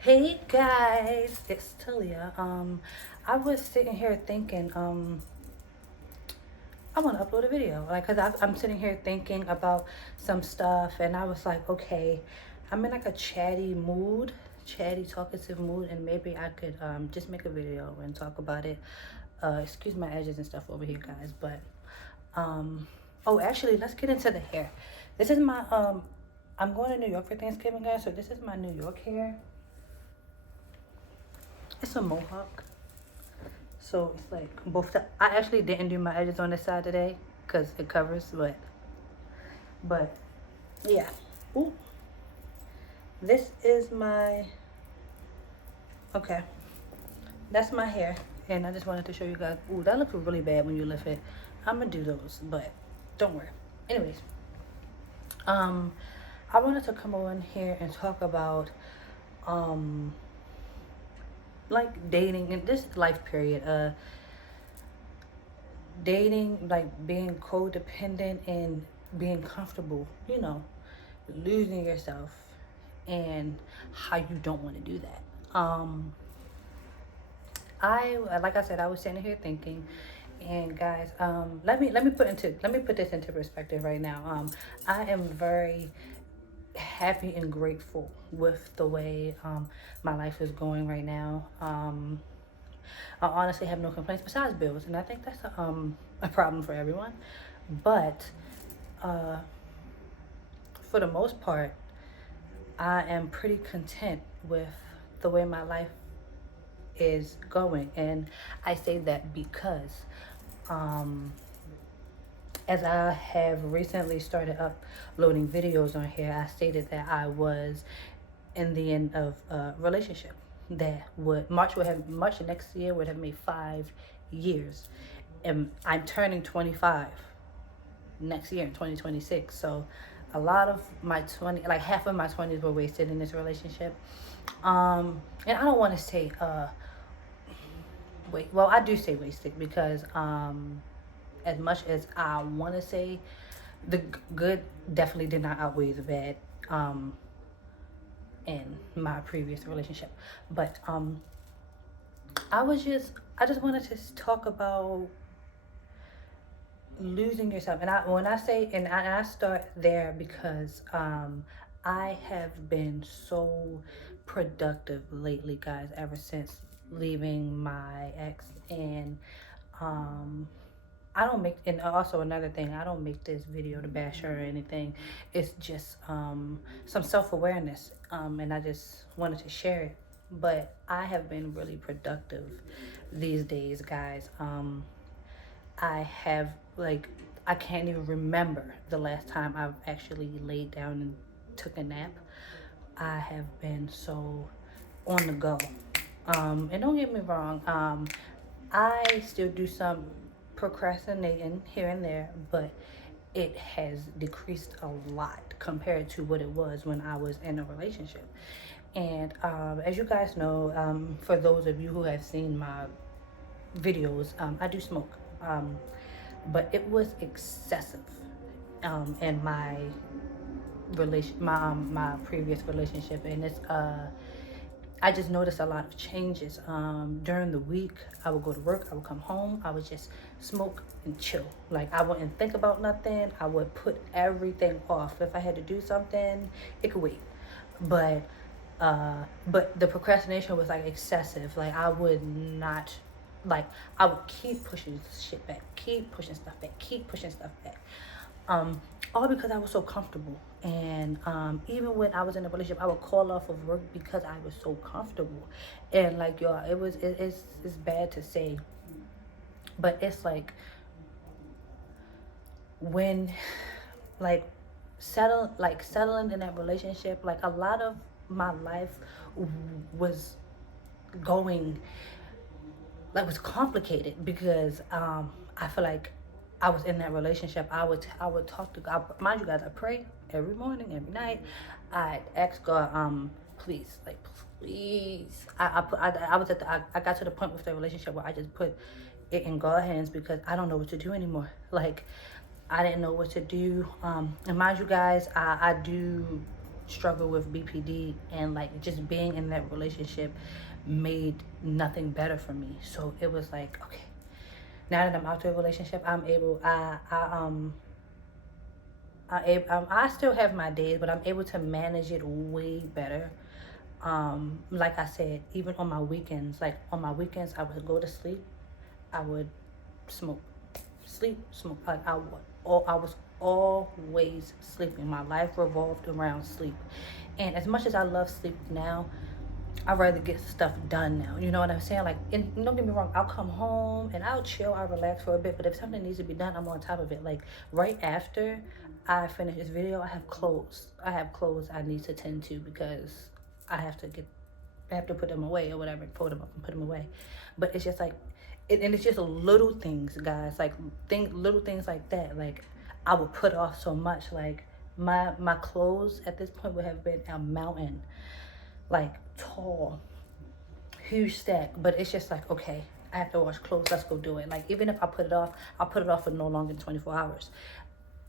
Hey guys, it's Talia. I was sitting here thinking, I want to upload a video, like, I'm sitting here thinking about some stuff, and I was like, okay, I'm in like a chatty, talkative mood, and maybe I could just make a video and talk about it. Excuse my edges and stuff over here, guys, but oh, actually, let's get into the hair. This is my I'm going to New York for Thanksgiving, guys, so this is my New York hair. It's a mohawk. So it's like both sides. I actually didn't do my edges on this side today because it covers, but yeah. Ooh, this is my, okay. That's my hair, and I just wanted to show you guys. Ooh, that looks really bad when you lift it. I'm gonna do those, but don't worry. Anyways, um, I wanted to come on here and talk about um like dating in this life period. Dating, like being codependent and being comfortable, losing yourself, and how you don't want to do that. I like I said, I was sitting here thinking, and guys, let me put this into perspective right now. I am very happy and grateful with the way my life is going right now. I honestly have no complaints besides bills, and I think that's a problem for everyone. But uh, for the most part, I am pretty content with the way my life is going, and I say that because um, as I have recently started uploading videos on here, I stated that I was in the end of a relationship that March next year would have made 5 years, and I'm turning 25 next year in 2026. So a lot of my 20, like half of my 20s were wasted in this relationship. And I don't want to say wait, well, I do say wasted because as much as I want to say the good definitely did not outweigh the bad um in my previous relationship. But I just wanted to talk about losing yourself. And I start there because I have been so productive lately, guys, ever since leaving my ex. And um I don't make, and also another thing, I don't make this video to bash her or anything. It's just some self-awareness, and I just wanted to share it. But I have been really productive these days, guys. I have, like, I can't even remember the last time I've actually laid down and took a nap. I have been so on the go. And don't get me wrong, I still do some procrastinating here and there, but it has decreased a lot compared to what it was when I was in a relationship. And as you guys know, for those of you who have seen my videos, I do smoke, but it was excessive in my previous relationship, and I just noticed a lot of changes. During the week, I would go to work, I would come home, I would just smoke and chill. Like, I wouldn't think about nothing. I would put everything off. If I had to do something, it could wait. But but the procrastination was like excessive. Like, I would not, like, I would keep pushing shit back, keep pushing stuff back, keep pushing stuff back. All because I was so comfortable. And even when I was in a relationship, I would call off of work because I was so comfortable. And like, y'all, it's bad to say, but it's when like settling in that relationship, like a lot of my life was going, like, was complicated because I feel like I was in that relationship. I would talk to God. Mind you, guys, I pray every morning, every night. I ask God, please, like, please. I was I got to the point with the relationship where I just put it in God's hands because I don't know what to do anymore. Like, I didn't know what to do. And mind you, guys, I do struggle with BPD, and like just being in that relationship made nothing better for me. So it was like, okay, now that I'm out of a relationship, I'm able, I still have my days, but I'm able to manage it way better. Like I said, even on my weekends, I would go to sleep, I would smoke, sleep, smoke. Like I was always sleeping. My life revolved around sleep. And as much as I love sleep now, I'd rather get stuff done now. You know what I'm saying? Like, and don't get me wrong, I'll come home and I'll chill, I'll relax for a bit. But if something needs to be done, I'm on top of it. Like, right after I finish this video, I have clothes. I need to tend to, because I have to put them away or whatever, fold them up and put them away. But it's just like, and it's just little things, guys. Like, little things like that. Like, I would put off so much. Like, my clothes at this point would have been a mountain, like tall, huge stack. But it's just like, okay, I have to wash clothes, let's go do it. Like, even if I put it off, I'll put it off for no longer than 24 hours.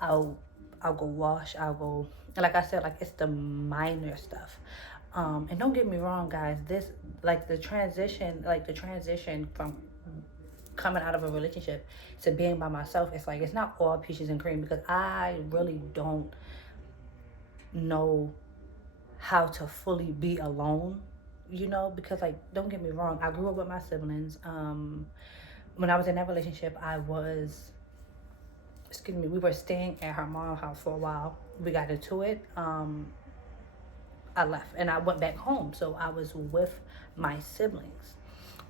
I'll go wash, I'll go, like I said, like, it's the minor stuff. And don't get me wrong, guys, this, like, the transition from coming out of a relationship to being by myself, it's like, it's not all peaches and cream, because I really don't know how to fully be alone, you know, because, like, don't get me wrong, I grew up with my siblings. When I was in that relationship, we were staying at her mom's house for a while. We got into it. I left and I went back home, so I was with my siblings.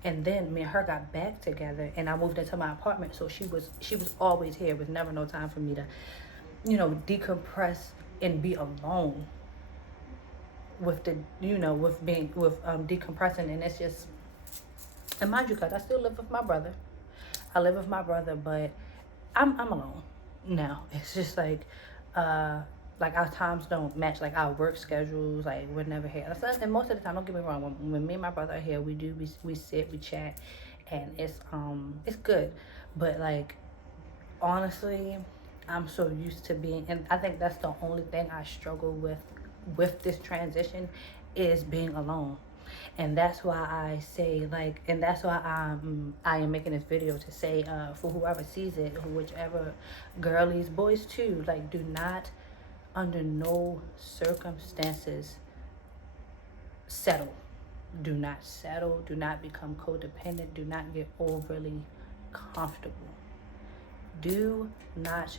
And then me and her got back together, and I moved into my apartment. So she was always here. With never no time for me to, you know, decompress and be alone with the, you know, with decompressing. And it's just, and mind you, guys, I still live with my brother. But I'm alone now. It's just like our times don't match, like our work schedules, like we're never here. And most of the time, don't get me wrong, when me and my brother are here, we sit, we chat, and it's good. But like, honestly, I'm so used to being, and I think that's the only thing I struggle with this transition, is being alone. And that's why I say, like, and that's why I am making this video to say, for whoever sees it, whichever girlies, boys too, like, do not, under no circumstances, settle. Do not settle. Do not become codependent. Do not get overly comfortable. Do not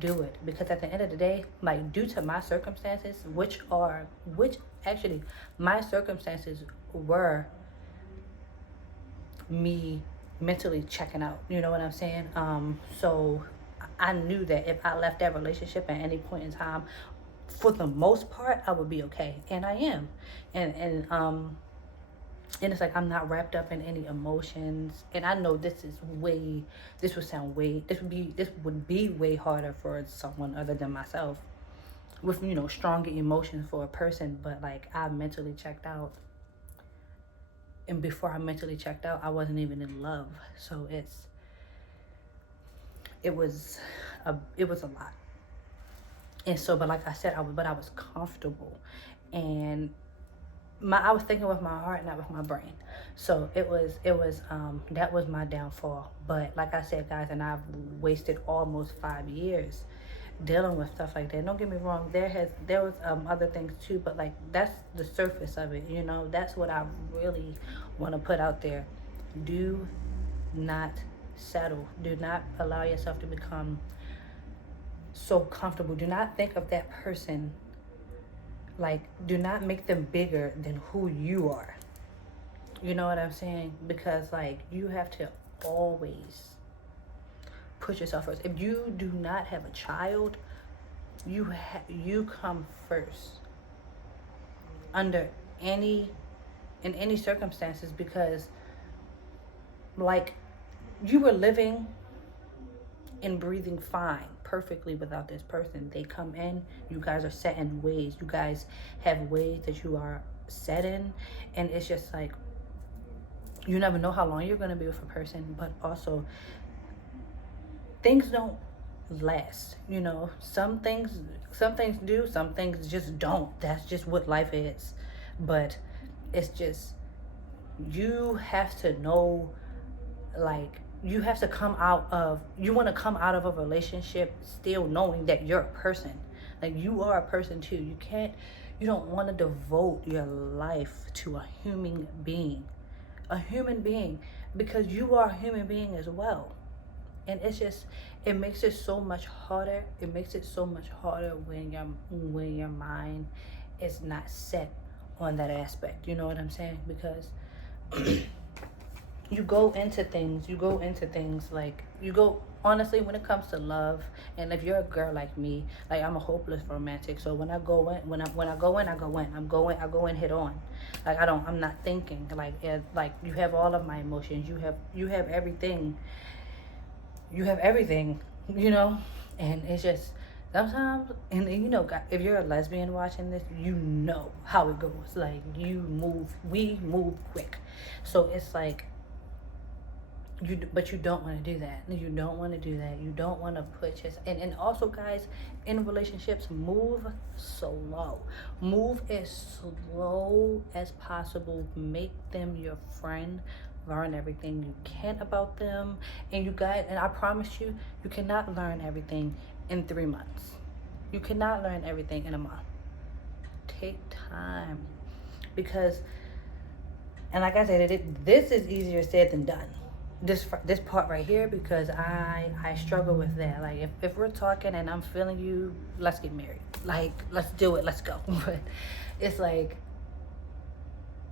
do it, because at the end of the day, like, due to my circumstances, which actually my circumstances were me mentally checking out, you know what I'm saying? So I knew that if I left that relationship at any point in time, for the most part, I would be okay, and I am. And it's like, I'm not wrapped up in any emotions. And I know this would be way harder for someone other than myself, with, you know, stronger emotions for a person. But like, I mentally checked out, and before I mentally checked out, I wasn't even in love. So it was a lot. And so, but like I said, I was comfortable, and I was thinking with my heart, not with my brain. So it was that was my downfall. But like I said, guys, and I've wasted almost 5 years dealing with stuff like that. Don't get me wrong, there was other things too, but like, that's the surface of it, you know. That's what I really want to put out there. Do not settle. Do not allow yourself to become so comfortable. Do not think of that person, like, do not make them bigger than who you are. You know what I'm saying? Because, like, you have to always put yourself first. If you do not have a child, you come first under in any circumstances, because, like, you were living and breathing fine, perfectly, without this person. They come in, you guys are set in ways. You guys have ways that you are set in, and it's just like, you never know how long you're going to be with a person. But also, things don't last. You know, some things do, some things just don't. That's just what life is. But it's just, you have to know, like, you have to come out of, you want to come out of a relationship still knowing that you're a person. Like, you are a person too. You don't want to devote your life to a human being. A human being, because you are a human being as well. And it's just, it makes it so much harder. It makes it so much harder when your mind is not set on that aspect. You know what I'm saying? Because you go honestly, when it comes to love, and if you're a girl like me, like, I'm a hopeless romantic. So when I go in, when I go in, I go in. I go in head on. Like, I'm not thinking. Like, you have all of my emotions. You have everything. You have everything, you know? And it's just, sometimes, and you know, if you're a lesbian watching this, you know how it goes. Like, we move quick. So it's like, but you don't want to do that. You don't want to do that. You don't want to put just, and also, guys, in relationships, move slow. Move as slow as possible. Make them your friend. Learn everything you can about them. And you guys, and I promise you, you cannot learn everything in 3 months. You cannot learn everything in a month. Take time. Because, and like I said, this is easier said than done. This part right here, because I struggle with that. Like, if we're talking and I'm feeling you, let's get married. Like, let's do it. Let's go. But it's like,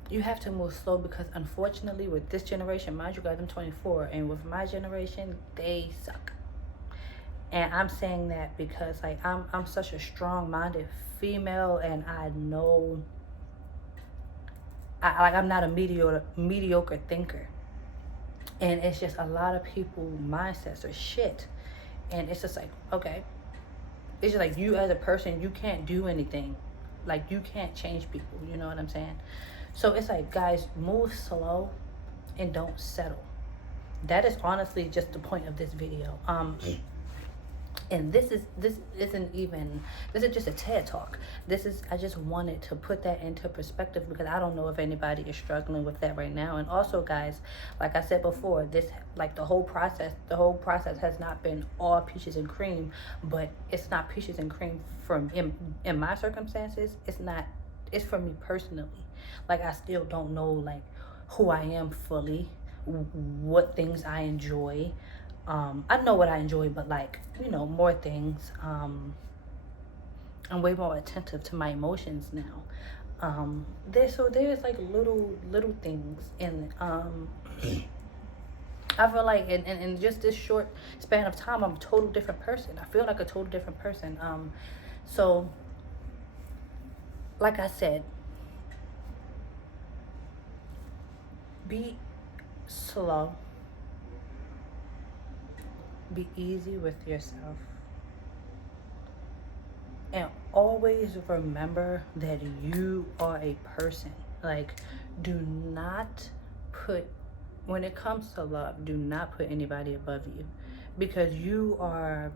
you have to move slow, because unfortunately with this generation, mind you guys, I'm 24, and with my generation, they suck. And I'm saying that because, like, I'm such a strong-minded female, and I know, I'm not a mediocre thinker. And it's just, a lot of people mindsets are shit. And it's just like, okay, it's just like, you as a person, you can't do anything. Like, you can't change people, you know what I'm saying? So it's like, guys, move slow and don't settle. That is honestly just the point of this video. And this is just a TED talk. I just wanted to put that into perspective, because I don't know if anybody is struggling with that right now. And also, guys, like I said before, the whole process has not been all peaches and cream. But it's not peaches and cream in my circumstances. It's for me personally. Like, I still don't know, like, who I am fully, what things I enjoy. I know what I enjoy, but, like, you know, more things. I'm way more attentive to my emotions now. There's like little things, and I feel like in just this short span of time, I'm a total different person. I feel like a total different person. So, like I said, be slow. Be easy with yourself. And always remember that you are a person. Like, do not put, when it comes to love, do not put anybody above you. Because you are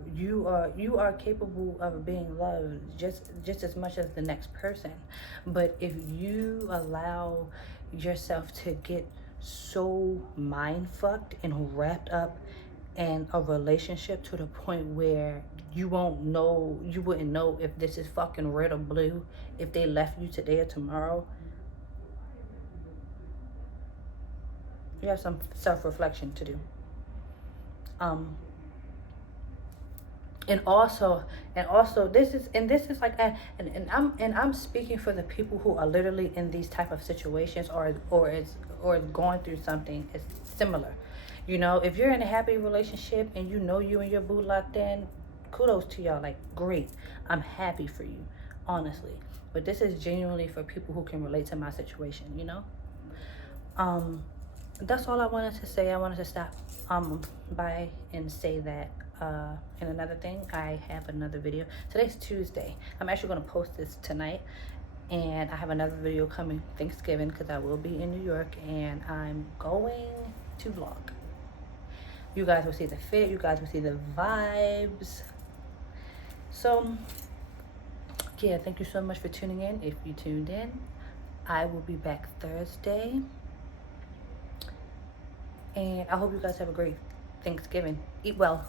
capable of being loved just as much as the next person. But if you allow yourself to get so mind fucked and wrapped up in a relationship to the point where you wouldn't know if this is fucking red or blue, if they left you today or tomorrow, you have some self-reflection to do. And also this is like, and I'm speaking for the people who are literally in these type of situations, or going through something is similar. You know, if you're in a happy relationship and you know you and your boo locked in, kudos to y'all. Like, great, I'm happy for you, honestly. But this is genuinely for people who can relate to my situation, you know. That's all I wanted to say. I wanted to stop by and say that. And another thing, I have another video. Today's Tuesday. I'm actually going to post this tonight. And I have another video coming Thanksgiving, because I will be in New York, and I'm going to vlog. You guys will see the fit. You guys will see the vibes. So, yeah, thank you so much for tuning in. If you tuned in, I will be back Thursday. And I hope you guys have a great Thanksgiving. Eat well.